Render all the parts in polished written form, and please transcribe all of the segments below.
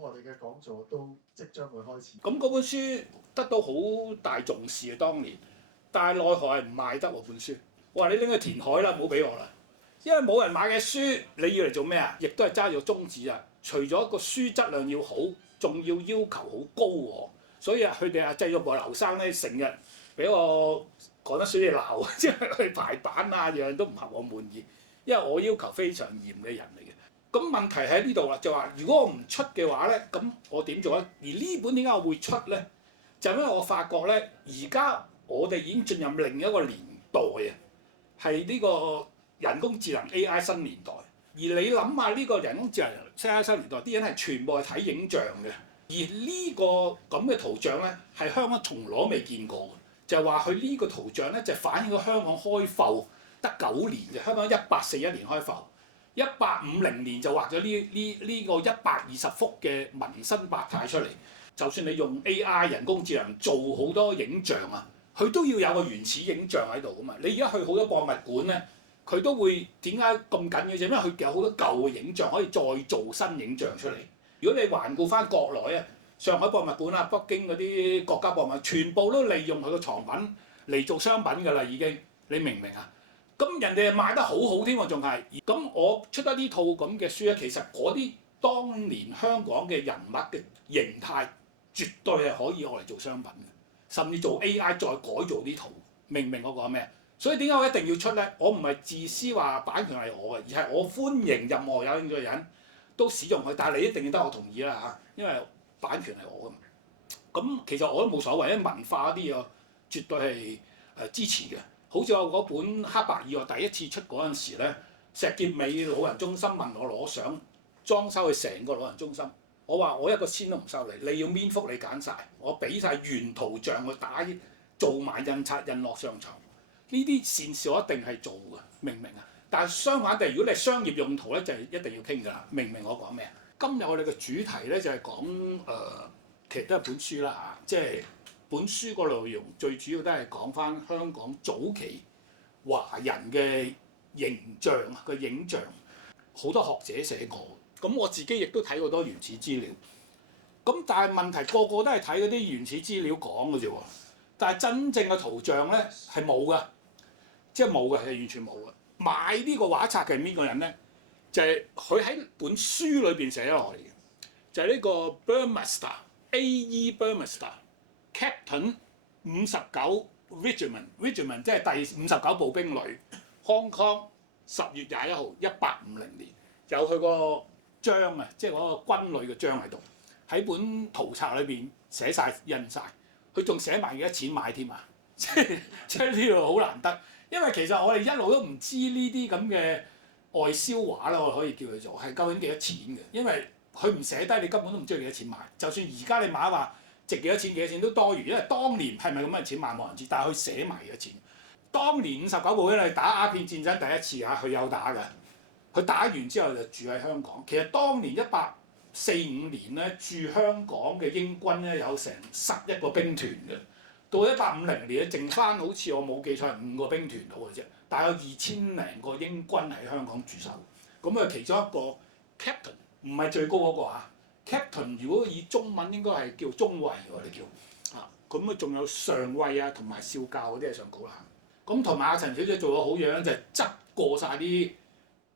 我哋嘅講座都即將會開始。咁嗰本書得到好大重視啊，當年，但係奈何係唔賣得喎本書。我話你拎去填海啦，唔好俾我啦，因為冇人買嘅書，你要嚟做咩啊？亦都係揸住個宗旨啊！除咗個書質量要好，仲要求好高喎。所以啊，佢哋啊製作部劉生咧，成日俾我講得水你鬧，即係去排版啊，樣樣都唔合我滿意，因為我要求非常嚴嘅人嚟嘅。咁問題喺呢度啦，就話如果我唔出嘅話咧，咁我點做咧？而呢本點解我會出咧？就因為我發覺咧，而家我哋已經進入另一個年代啊，係呢個人工智能 AI 新年代。而你諗下呢個人工智能 AI 新年代，啲人係全部係睇影像嘅。而呢個咁嘅圖像咧，係香港從來都未見過嘅。就係話佢呢個圖像咧，就反映到香港開埠得9年嘅。香港1841年開埠。1850年就畫咗呢個120幅嘅民生百態出嚟。就算你用 AI 人工智能做好多影像啊，佢都要有個原始影像喺度噶嘛。你而家去好多博物館咧，佢都會點解咁緊要啫？因為佢有好多舊嘅影像可以再做新影像出嚟。如果你環顧翻國內啊，上海博物館啊、北京嗰啲國家博物館，全部都利用佢個藏品嚟做商品㗎啦，已經。你明唔明啊？咁人哋賣得好好添喎，仲係。咁我出得呢套咁嘅書咧，其實嗰啲當年香港嘅人物嘅形態，絕對係可以攞嚟做商品嘅，甚至做 AI 再改造啲圖。明唔明我講咩？所以點解我一定要出咧？我唔係自私話版權係我嘅，而係我歡迎任何有興趣嘅人都使用佢，但係你一定要得我同意啦嚇，因為版權係我㗎嘛。咁其實我都冇所謂，因為文化嗰啲嘢絕對係支持嘅。好似我嗰本黑白二我第一次出嗰陣時咧，石硤尾老人中心問我攞相，裝修佢成個老人中心。我話我一個仙都唔收你，你要邊幅你揀晒，我俾晒原圖像去打，做埋印刷印落上牆。呢啲善事我一定係做嘅，明唔明啊？但係相反地，如果你係商業用途咧，就係一定要傾㗎啦。明唔明我講咩啊？今日我哋嘅主題咧就係講其實都係本書啦嚇，即係本書個內容最主要都係講翻香港早期華人嘅形象啊，個影像好多學者寫過，咁我自己亦都睇過多原始資料。咁但係問題個個都係睇嗰啲原始資料講嘅啫喎，但係真正嘅圖像咧係冇㗎，即係冇嘅，係完全冇嘅。買呢個畫冊嘅係邊個人咧？就係佢喺本書裏邊寫落嚟嘅，就係呢個 Burmester A.E. Burmester Captain 59 Regiment 即係第59步兵旅 Hong Kong 10月21號1850年有佢個章啊，即係嗰個軍旅嘅章喺度，喺本圖冊裏邊寫晒印晒，佢仲寫埋幾多錢買添啊！即係呢度好難得，因為其實我哋一路都唔知呢啲咁嘅外銷畫啦，我可以叫佢做係究竟幾多錢嘅，因為佢唔寫低，你根本都唔知佢幾多錢買。就算而家你買話值幾多錢都多餘，因為當年係咪咁嘅錢買冇人知，但係佢寫埋幾多錢。當年59步兵旅打鴉片戰爭第一次嚇，佢有打㗎。佢打完之後就住喺香港。其實當年1845年咧，駐香港嘅英軍咧有成11個兵團嘅。到1850年咧，剩翻好似我冇記錯係5個兵團到嘅啫，但係有2000零個英軍喺香港駐守。咁啊，其中一個 captain 唔係最高嗰個嚇 captain， 如果以中文應該係叫中尉我哋叫啊。咁啊，仲有上尉啊同埋少校嗰啲係上高啦。咁同埋阿陳小姐做咗好樣就係執過晒啲，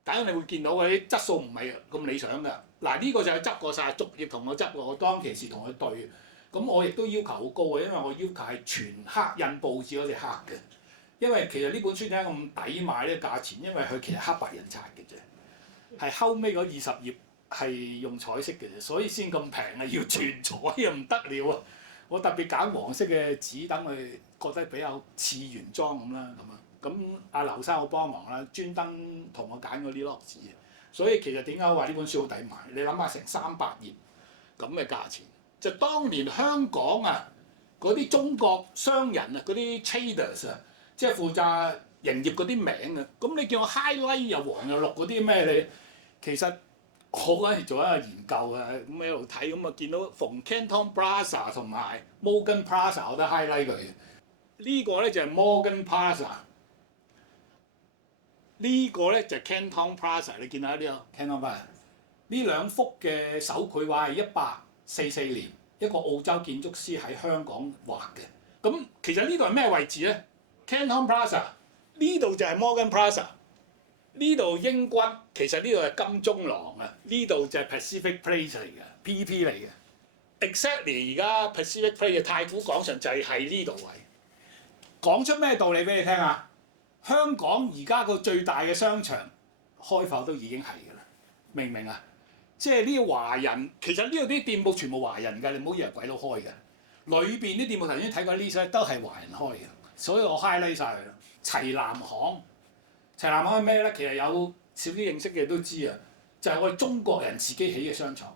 大家你會見到嗰啲質素唔係咁理想㗎。嗱，呢個就係執過晒，逐頁同我執過，我當其時同佢對。咁我亦都要求好高嘅，因為我要求係全黑印報紙嗰隻黑嘅。因為其實呢本書點解咁抵買呢個價錢？因為佢其實黑白印刷嘅啫，係後尾嗰20頁係用彩色嘅啫，所以先咁平啊！要全彩啊，唔得了啊！我特別揀黃色嘅紙，等佢覺得比較似原裝咁啦，咁啊。咁阿劉生好幫忙啦，專登同我揀嗰啲粒紙嘅。所以其實點解我話呢本書好抵買？你諗下成300頁咁嘅價錢。就當年香港啊，嗰啲中國商人啊，嗰啲 traders 啊，即係負責營業嗰啲名啊，咁你叫我 highlight 又黃又綠嗰啲咩你？其實我嗰陣時做一個研究啊，咁一路睇咁啊，見到逢 Canton Plaza 同埋 Morgan Plaza 我都 highlight 佢。呢個咧就係 Morgan Plaza， 呢個咧就係 Canton Plaza， 你見到呢個 Canton Plaza。呢兩幅嘅手繪畫係1844年一個澳洲建築師喺香港畫嘅。咁其實呢度係咩位置咧 ？Canton Plaza 呢度就係 Morgan Plaza， 呢度英軍，其實呢度係金鐘廊啊，呢度就係 Pacific Place 嚟嘅 PP 嚟嘅。Exactly 而家 Pacific Place 嘅太古廣場就係喺呢度位。講出咩道理俾你聽啊？香港而家個最大嘅商場開埠都已經係㗎啦，明唔明啊？即係呢啲華人，其實呢度啲店鋪全部華人㗎，你唔好以為鬼佬開嘅。裏邊啲店鋪頭先睇過 list 都係華人開嘅，所以我 highlight 晒佢啦。齊南行，齊南行係咩咧？其實有少啲認識嘅都知啊，就係我哋中國人自己起嘅商場。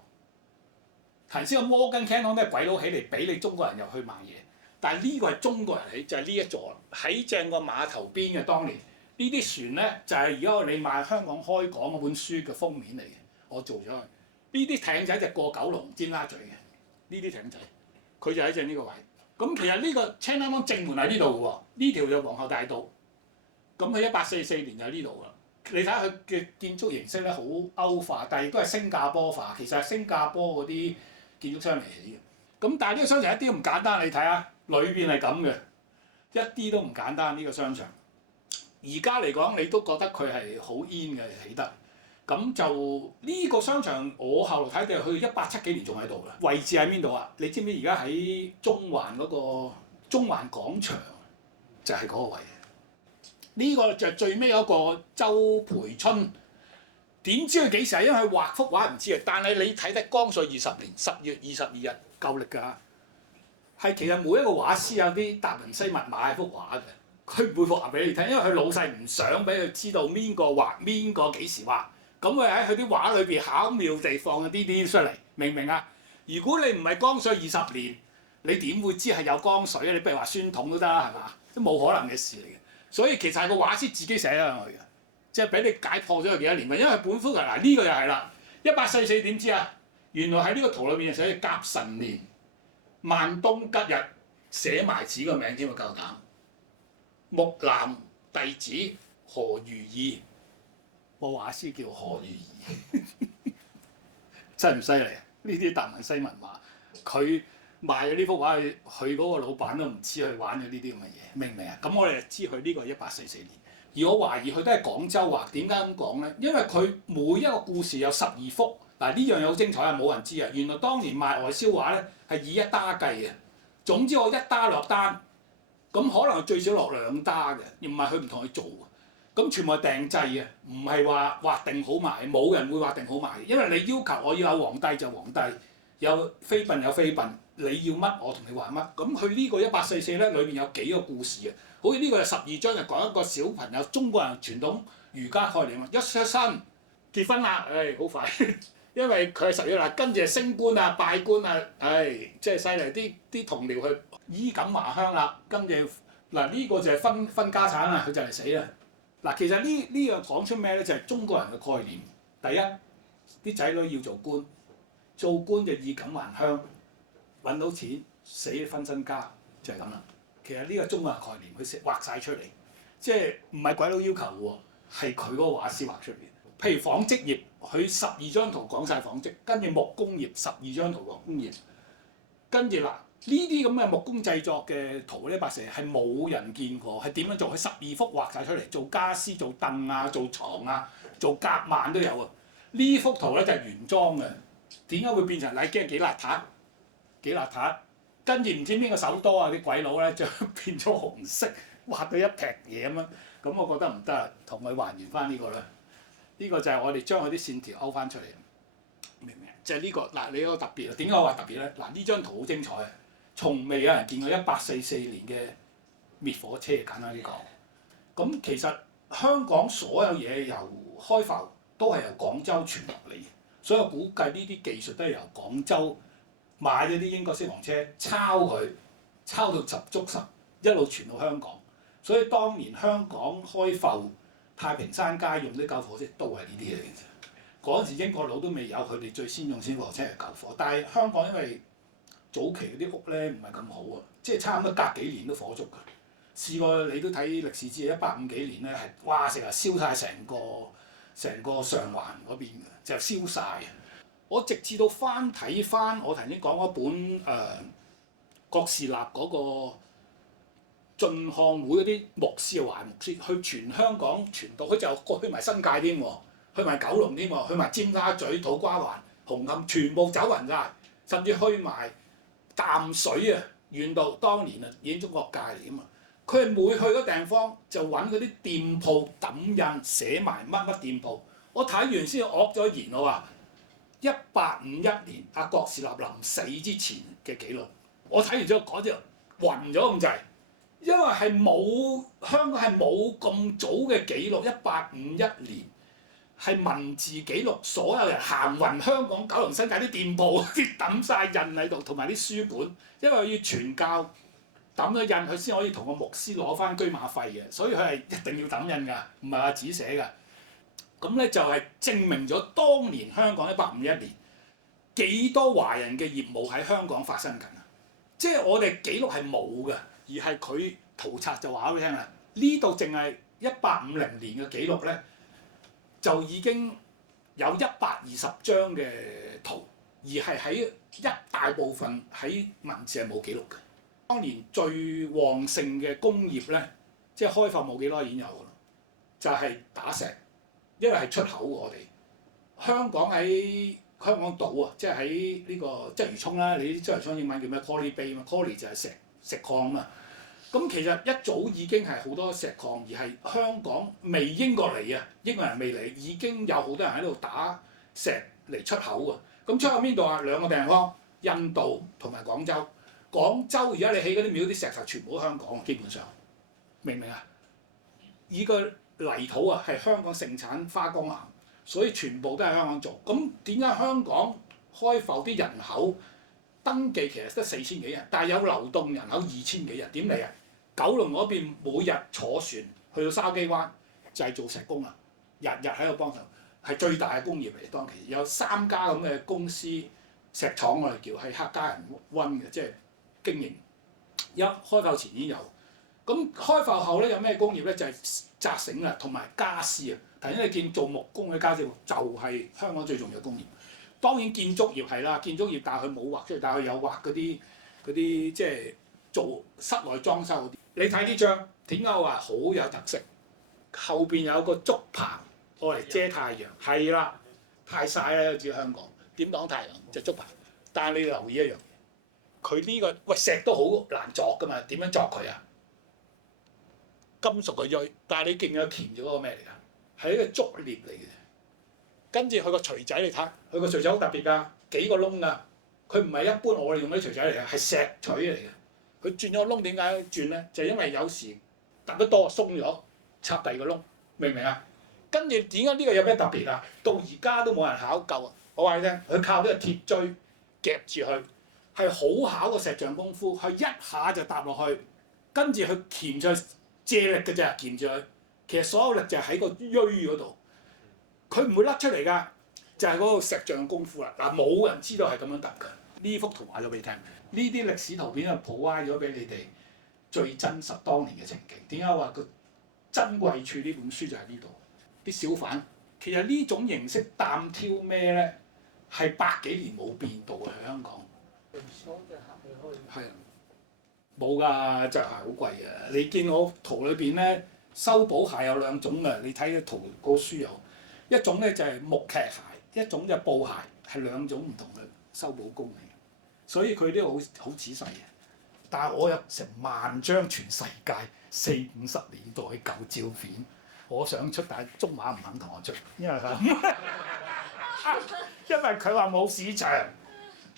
頭先個摩根 Canton 都係鬼佬起嚟俾你中國人入去賣嘢，但係呢個係中國人起，就係呢一座喺正個碼頭邊嘅。當年呢啲船咧就係而家你買香港開港嗰本書嘅封面嚟嘅，我做咗佢。呢啲艇仔就過九龍尖沙咀嘅，呢啲艇仔佢就喺正呢個位。咁其實呢個 Chinatown 正門喺呢度喎，呢條就皇后大道。咁佢1844年就喺呢度啦。你睇下佢嘅建築形式咧，好歐化，但係亦都係新加坡化。其實係新加坡嗰啲建築商嚟起嘅。咁但係呢個商場一啲都唔簡單，你睇下裏邊係咁嘅，一啲都唔簡單呢個商場。而家嚟講，你都覺得佢係好 in 嘅起得。咁就呢個商場，我後來睇嘅去1870幾年仲喺度啦。位置喺邊度啊？你知唔知而家喺中環嗰個中環廣場就係嗰個位。呢個就最尾嗰個周培春，點知佢幾時啊？因為佢畫幅畫唔知啊。但係你睇得光緒20年10月22日夠力㗎。係其實每一個畫師有啲達文西密碼喺幅畫嘅，佢唔會畫俾你聽，因為佢老細唔想俾佢知道邊個畫邊個幾時畫。咁佢喺佢啲畫裏邊巧妙地放咗啲出嚟，明唔明啊？如果你唔係光緒20年，你點會知係有光緒啊？你不如話宣統都得係嘛？都冇可能嘅事嚟嘅。所以其實係個畫師自己寫咗上去嘅，即係俾你解破咗佢幾多年嘅。因為本幅嗱呢個又係啦，1844點知啊？原來喺呢個圖裏邊就寫住甲辰年萬冬吉日，寫埋自己個名添啊，夠膽！木蘭弟子何如意。個畫師叫何如意，真係唔犀利啊！呢啲達文西密碼，佢賣咗呢幅畫，佢嗰個老闆都唔知佢玩咗呢啲咁嘅嘢，明唔明啊？咁我哋就知佢呢個係1844年，而我懷疑佢都係廣州畫。點解咁講咧？因為佢每一個故事有12幅，嗱呢樣嘢好精彩啊！冇人知啊！原來當年賣外銷畫咧係以一打計嘅，總之我一打落單，咁可能最少落2打嘅，而唔係佢唔同佢做。咁全部係訂製嘅，唔係話畫定好賣，冇人會畫定好賣。因為你要求我要有皇帝就皇帝，有妃嬪有妃嬪，你要乜我同你畫乜。咁佢呢個1844咧，裏邊有幾個故事嘅，好似呢個係12章，就講一個小朋友中國人傳統儒家概念啊，一出生結婚啦，好快，因為佢係11月啦，跟住係升官啊拜官啊，即係犀利啲同僚去衣錦華鄉啦，跟住嗱呢個就係分家產啦，佢就嚟死啦。嗱，其實呢樣講出咩咧？就係中國人嘅概念。第一，啲仔女要做官，做官就衣錦還鄉，揾到錢，死分身家，就係咁啦。其實呢個中國人概念，佢畫晒出嚟，即係唔係鬼佬要求喎，係佢嗰個畫師畫出嚟。譬如紡織業，佢12張圖講晒紡織，跟住木工業12張圖木工業，跟住嗱。呢啲咁嘅木工製作嘅圖咧，1844係冇人見過，係點樣做？佢12幅畫晒出嚟，做家私、做凳啊、做床啊、做夾萬都有啊。呢幅圖咧就係原裝嘅，點解會變成你驚幾邋遢？幾邋遢？跟住唔知邊個手多啊？啲鬼佬咧就變咗紅色，畫到一撇嘢咁樣。咁我覺得唔得啊，同佢還原翻呢個啦。呢個就係我哋將佢啲線條勾翻出嚟，明唔明？就係呢個嗱，你有個特別啊？點解我話特別咧？嗱，呢張圖好精彩啊！從未有人見過1844年嘅滅火車，簡單啲講。咁其實香港所有嘢由開埠都係由廣州傳落嚟，所以我估計呢啲技術都係由廣州買咗啲英國消防車，抄到十足十，一路傳到香港。所以當年香港開埠，太平山街用啲救火車都係呢啲嚟嘅啫。嗰陣時英國佬都未有，佢哋最先用消防車嚟救火。但係香港因為早期嗰啲屋咧唔係咁好啊，即係差唔多隔幾年都火燭㗎。試過你都睇歷史資料，150幾年咧係哇成日燒晒成個上環嗰邊嘅，就燒晒。我直至到睇翻我頭先講嗰本郭士立嗰個進漢會嗰啲牧師嘅華人牧師，去全香港傳道，佢就去埋新界添喎，去埋九龍添喎，去埋尖沙咀、土瓜灣、紅磡，全部走勻晒，甚至去埋淡水啊，遠到當年啊已經中國界嚟㗎嘛。佢係每去嗰地方就揾嗰啲店鋪揼印寫埋乜乜店鋪。我睇完先惡咗言，我話1851年阿郭士立臨死之前嘅記錄，我睇完之後嗰隻暈咗咁滯，因為香港係冇咁早嘅記錄，1851年係文字記錄，所有人行勻香港九龍新界啲店鋪，啲揼晒印喺度，同埋啲書本，因為要傳教。揼咗印佢先可以同個牧師攞翻車馬費嘅，所以佢係一定要揼印㗎，唔係話紙寫㗎。咁咧就係證明咗當年香港1851年幾多華人嘅業務喺香港發生緊啊！即係我哋記錄係冇㗎，而係佢圖冊就話俾你聽啦。呢度淨係1850年嘅記錄咧，就已經有120張嘅圖，而係喺一大部分喺文字係冇記錄嘅。當年最旺盛嘅工業咧，即係開埠冇幾耐已經有㗎啦，就係打石，因為係出口我哋。香港島啊，即係喺呢個鰂魚涌啦，你啲鰂魚涌英文叫咩 Quarry Bay 嘛 ，Quarry 就係石礦嘛。咁其實一早已經係好多石礦，而係香港未英國嚟啊，英國人未嚟，已經有好多人喺度打石嚟出口啊。咁出口邊度啊？兩個地方，印度同埋廣州。廣州而家你起嗰啲廟啲石頭全部都香港，基本上明唔明啊？依個泥土啊係香港盛產花崗岩，所以全部都係香港做。咁點解香港開埠啲人口登記其實得4000幾人，但係有流動人口2000幾人？點嚟啊？九龍嗰邊每日坐船去到筲箕灣就係做石工啊，日日喺度幫手，係最大嘅工業嚟。當其有3家咁嘅公司石廠，我哋叫係客家人溫嘅，即係。經營一開埠前已經有，咁開埠後咧有咩工業咧？就係紮繩啊，同埋家私啊。頭先你見做木工嘅家私就係香港最重要嘅工業。當然建築業係啦，建築業但係佢冇畫出嚟，但係佢有畫嗰啲即係做室內裝修嗰啲。你睇呢張點解我話好有特色？後邊有個竹棚，攞嚟遮太陽。係啦，太曬啦，知香港點擋太陽就竹棚。但係你留意一樣。佢呢個石都好難鑿㗎嘛，點樣鑿佢啊？金屬嘅鋁，但係你見佢鉗咗嗰個咩嚟㗎？係一個竹鑷嚟嘅。跟住佢個錘仔你睇，佢個錘仔好特別㗎，幾個窿㗎。佢唔係一般我哋用嗰啲錘仔嚟嘅，係石錘嚟嘅。佢轉咗個窿點解轉咧？就係因為有時揼得多鬆咗，插第二個窿，明唔明啊？跟住點解呢個有咩特別啊？到而家都冇人考究啊！我話你聽，佢靠呢個鐵錐夾住佢。係好考個石像功夫，佢一下就搭落去，跟住佢鉗住借力嘅啫，鉗住佢。其實所有力就喺個鋁嗰度，佢唔會甩出嚟㗎，就係嗰個石像功夫啦。嗱，冇人知道係咁樣揼㗎。呢幅圖話咗俾你聽，呢啲歷史圖片係譜歪咗俾你哋最真實當年嘅情景。點解話個珍貴處呢本書就喺呢度？啲小販其實呢種形式擔挑咩咧，係100幾年冇變到嘅喺香港。係啊，冇㗎，隻鞋好貴啊！你見我圖裏邊咧，修補鞋有2種㗎，你睇啲圖個書有，一種咧就係木屐鞋，一種就係布鞋，係2種唔同嘅修補工嚟嘅，所以佢都好仔細嘅。但係我有成萬張全世界40、50年代嘅舊照片，我想出，但係中華唔肯同我出，因為佢話冇市場。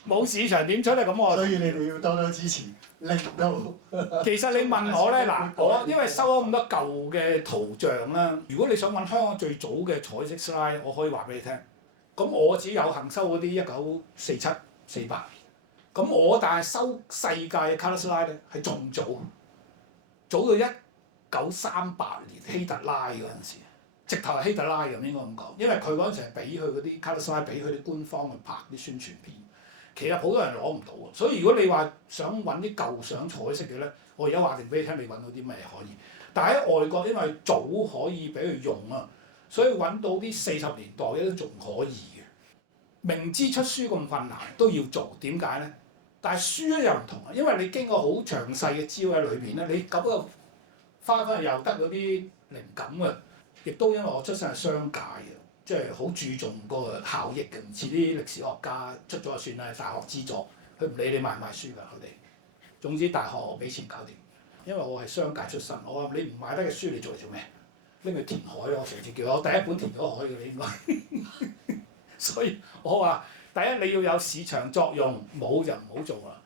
冇市場點出嚟咁我？所以你哋要多多支持，令到。其實你問我咧，嗱，我因為收咗咁多舊嘅圖像啦，如果你想揾香港最早嘅彩色 slide，我可以話俾你聽。咁我只有幸收嗰啲1947、48。咁但係收世界嘅 colour slide 咧係仲早，早到1938年希特拉嗰陣時，直頭係希特拉咁應該咁講，因為佢嗰陣時係俾佢嗰啲 colour slide 俾佢啲官方去拍啲宣傳片。其實好多人攞唔到啊，所以如果你話想揾啲舊相彩色嘅咧，我而家話定俾你聽，你揾到啲咩可以？但係喺外國，因為早可以俾佢用啊，所以揾到啲40年代嘅都仲可以嘅。明知出書咁困難都要做，點解咧？但係書咧又唔同啊，因為你經過好詳細嘅資料喺裏邊咧，你咁個翻去又得嗰啲靈感啊，亦都因為我出身係商界嘅，即係好注重個效益嘅，唔似啲歷史學家出咗就算啦，大學資助，佢唔理你賣唔賣書㗎，佢哋。總之大學我俾錢搞掂，因為我係商界出身，我話你唔買得嘅書你做嚟做咩？拎去填海咯，我上次叫我第一本填咗海嘅，你應該。所以我話第一你要有市場作用，冇就唔好做啦。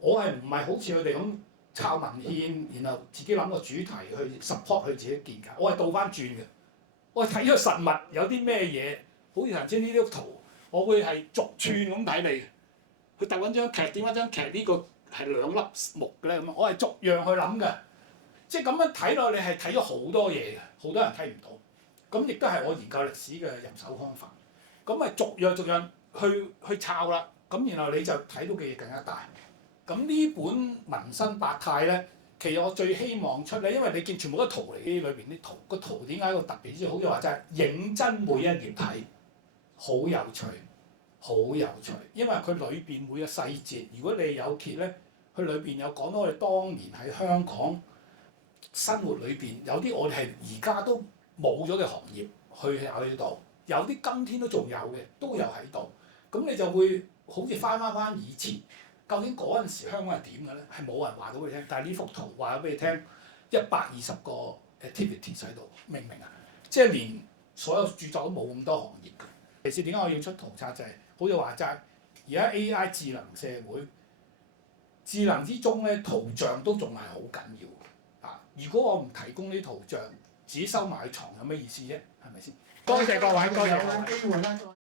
我係唔係好似佢哋咁抄文獻，然後自己諗個主題去 support 佢自己見解？我係倒翻轉嘅，我係睇咗實物有啲咩嘢，好似頭先呢啲圖，我會係逐串咁睇你。佢揼緊張劇，點解張劇呢個係兩粒木嘅咧？咁我係逐樣去諗嘅。即係咁樣睇落，你係睇咗好多嘢嘅，好多人睇唔到。咁亦都係我研究歷史嘅入手方法。咁咪逐樣逐樣去抄啦。咁然後你就睇到嘅嘢更加大。咁呢本《民生百態》咧，其實我最希望出咧，因為你見全部都係圖嚟，裏邊啲圖個圖點解個特別之好？就話就係認真每一頁睇，好有趣，好有趣。因為佢裏邊每個細節，如果你有揭咧，佢裏邊有講到我哋當年喺香港生活裏邊有啲我哋係而家都冇咗嘅行業，去有呢度，有啲今天都仲有嘅，都有喺度。咁你就會好似翻以前，究竟嗰陣時香港係點嘅咧？係冇人話到俾你聽，但係呢幅圖話咗俾你聽，120個 activities 喺度，明唔明啊？即係連所有著作都冇咁多行業嘅。其實點解我要出圖冊就係、好似話齋，而家 AI 智能社會，智能之中咧圖像都仲係好緊要。如果我唔提供啲圖像，自己收埋喺床有咩意思啫？係咪先？多謝各位，多謝。